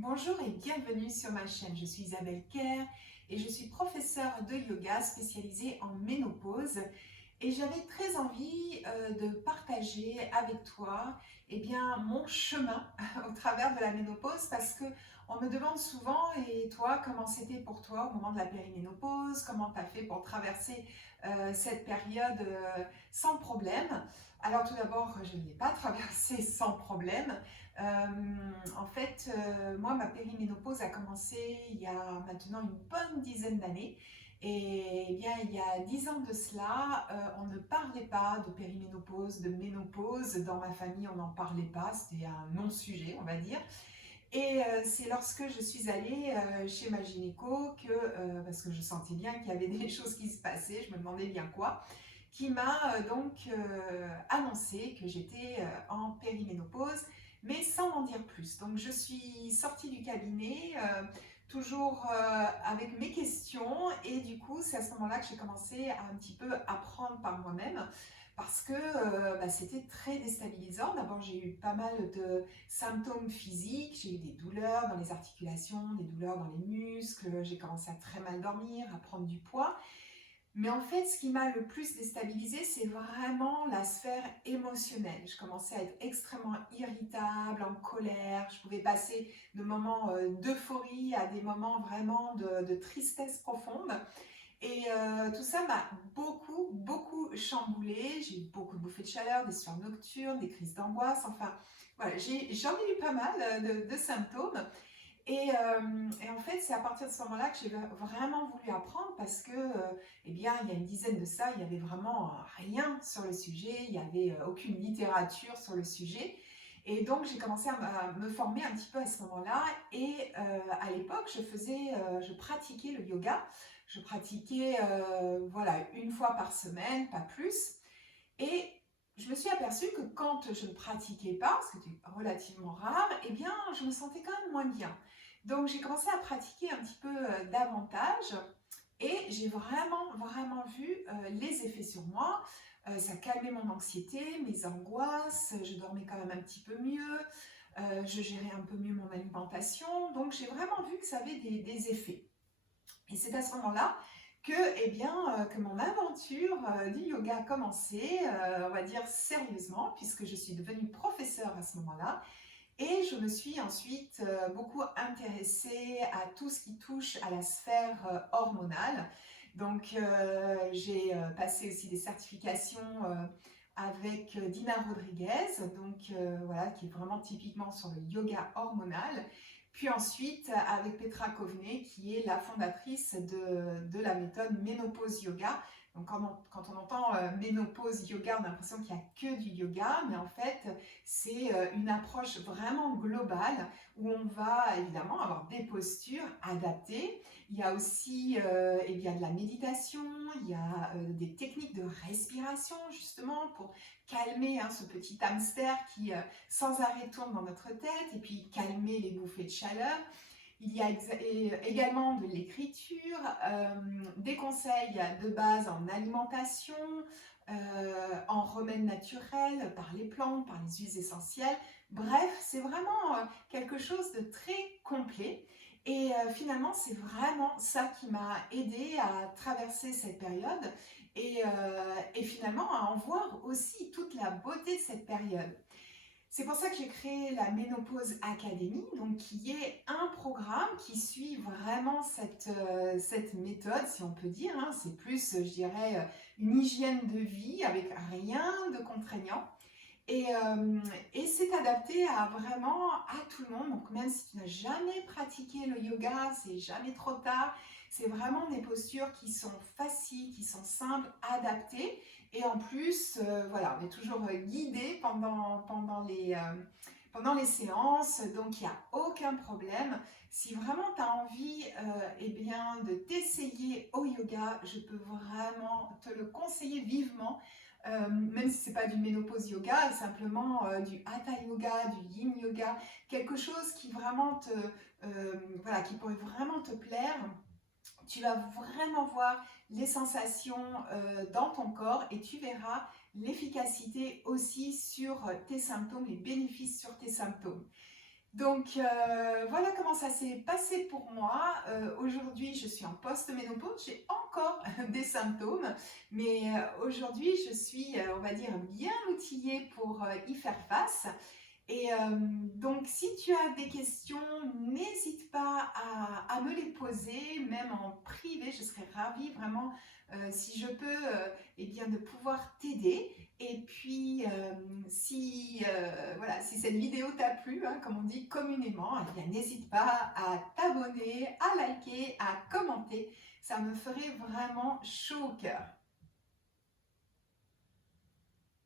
Bonjour et bienvenue sur ma chaîne. Je suis Isabelle Kerr et je suis professeure de yoga spécialisée en ménopause. Et j'avais très envie de partager avec toi mon chemin au travers de la ménopause parce que on me demande souvent, et toi, comment c'était pour toi au moment de la périménopause, comment tu as fait pour traverser cette période sans problème. Alors tout d'abord, je ne l'ai pas traversée sans problème. Moi, ma périménopause a commencé il y a maintenant une bonne dizaine d'années. Et bien, il y a 10 ans de cela, on ne parlait pas de périménopause, de ménopause. Dans ma famille, on n'en parlait pas. C'était un non-sujet, on va dire. Et c'est lorsque je suis allée chez ma gynéco parce que je sentais bien qu'il y avait des choses qui se passaient, je me demandais bien quoi, qui m'a annoncé que j'étais en périménopause, mais sans m'en dire plus. Donc je suis sortie du cabinet, toujours avec mes questions, et du coup c'est à ce moment-là que j'ai commencé à un petit peu apprendre par moi-même, parce que c'était très déstabilisant. D'abord j'ai eu pas mal de symptômes physiques, j'ai eu des douleurs dans les articulations, des douleurs dans les muscles, j'ai commencé à très mal dormir, à prendre du poids. Mais en fait, ce qui m'a le plus déstabilisée, c'est vraiment la sphère émotionnelle. Je commençais à être extrêmement irritable, en colère. Je pouvais passer de moments d'euphorie à des moments vraiment de tristesse profonde. Et tout ça m'a beaucoup chamboulée. J'ai eu beaucoup de bouffées de chaleur, des sueurs nocturnes, des crises d'angoisse. Enfin, voilà, j'en ai eu pas mal de symptômes. Et en fait, c'est à partir de ce moment-là que j'ai vraiment voulu apprendre, parce que, il y a une dizaine de ça, il n'y avait vraiment rien sur le sujet, il n'y avait aucune littérature sur le sujet. Et donc, j'ai commencé à me former un petit peu à ce moment-là. Et à l'époque, je pratiquais le yoga. Je pratiquais une fois par semaine, pas plus. Et je me suis aperçue que quand je ne pratiquais pas, ce qui était relativement rare, je me sentais quand même moins bien. Donc j'ai commencé à pratiquer un petit peu davantage, et j'ai vraiment vu les effets sur moi. Ça calmait mon anxiété, mes angoisses, je dormais quand même un petit peu mieux, je gérais un peu mieux mon alimentation. Donc j'ai vraiment vu que ça avait des effets. Et c'est à ce moment-là que mon aventure du yoga a commencé, on va dire sérieusement, puisque je suis devenue professeure à ce moment-là. Et je me suis ensuite beaucoup intéressée à tout ce qui touche à la sphère hormonale. Donc j'ai passé aussi des certifications avec Dina Rodriguez, qui est vraiment typiquement sur le yoga hormonal. Puis ensuite avec Petra Coveney, qui est la fondatrice de la méthode Ménopause Yoga. Donc quand on entend ménopause yoga, on a l'impression qu'il n'y a que du yoga, mais en fait c'est une approche vraiment globale où on va évidemment avoir des postures adaptées. Il y a aussi de la méditation, il y a des techniques de respiration justement pour calmer ce petit hamster qui sans arrêt tourne dans notre tête, et puis calmer les bouffées de chaleur. Il y a également de l'écriture, des conseils de base en alimentation, en remèdes naturels, par les plantes, par les huiles essentielles. Bref, c'est vraiment quelque chose de très complet. Et finalement, c'est vraiment ça qui m'a aidée à traverser cette période, et finalement à en voir aussi toute la beauté de cette période. C'est pour ça que j'ai créé la Ménopause Academy, donc qui est un programme qui suit vraiment cette méthode, si on peut dire. C'est plus, je dirais, une hygiène de vie avec rien de contraignant. Et c'est adapté à vraiment à tout le monde. Donc même si tu n'as jamais pratiqué le yoga, c'est jamais trop tard. C'est vraiment des postures qui sont faciles, qui sont simples, adaptées. Et en plus, on est toujours guidé pendant les séances. Donc il n'y a aucun problème. Si vraiment tu as envie de t'essayer au yoga, je peux vraiment te le conseiller vivement. Même si ce n'est pas du ménopause yoga, simplement du hatha yoga, du yin yoga, quelque chose qui qui pourrait vraiment te plaire. Tu vas vraiment voir les sensations dans ton corps, et tu verras l'efficacité aussi sur tes symptômes, les bénéfices sur tes symptômes. Donc voilà comment ça s'est passé pour moi. Aujourd'hui, je suis en post-ménopause, j'ai encore des symptômes, mais aujourd'hui, je suis, on va dire, bien outillée pour y faire face. Et donc, si tu as des questions, n'hésite pas à me les poser, même en privé. Je serais ravie vraiment, si je peux, eh bien, de pouvoir t'aider. Et puis, si, voilà, si cette vidéo t'a plu, hein, comme on dit communément, eh bien, n'hésite pas à t'abonner, à liker, à commenter. Ça me ferait vraiment chaud au cœur.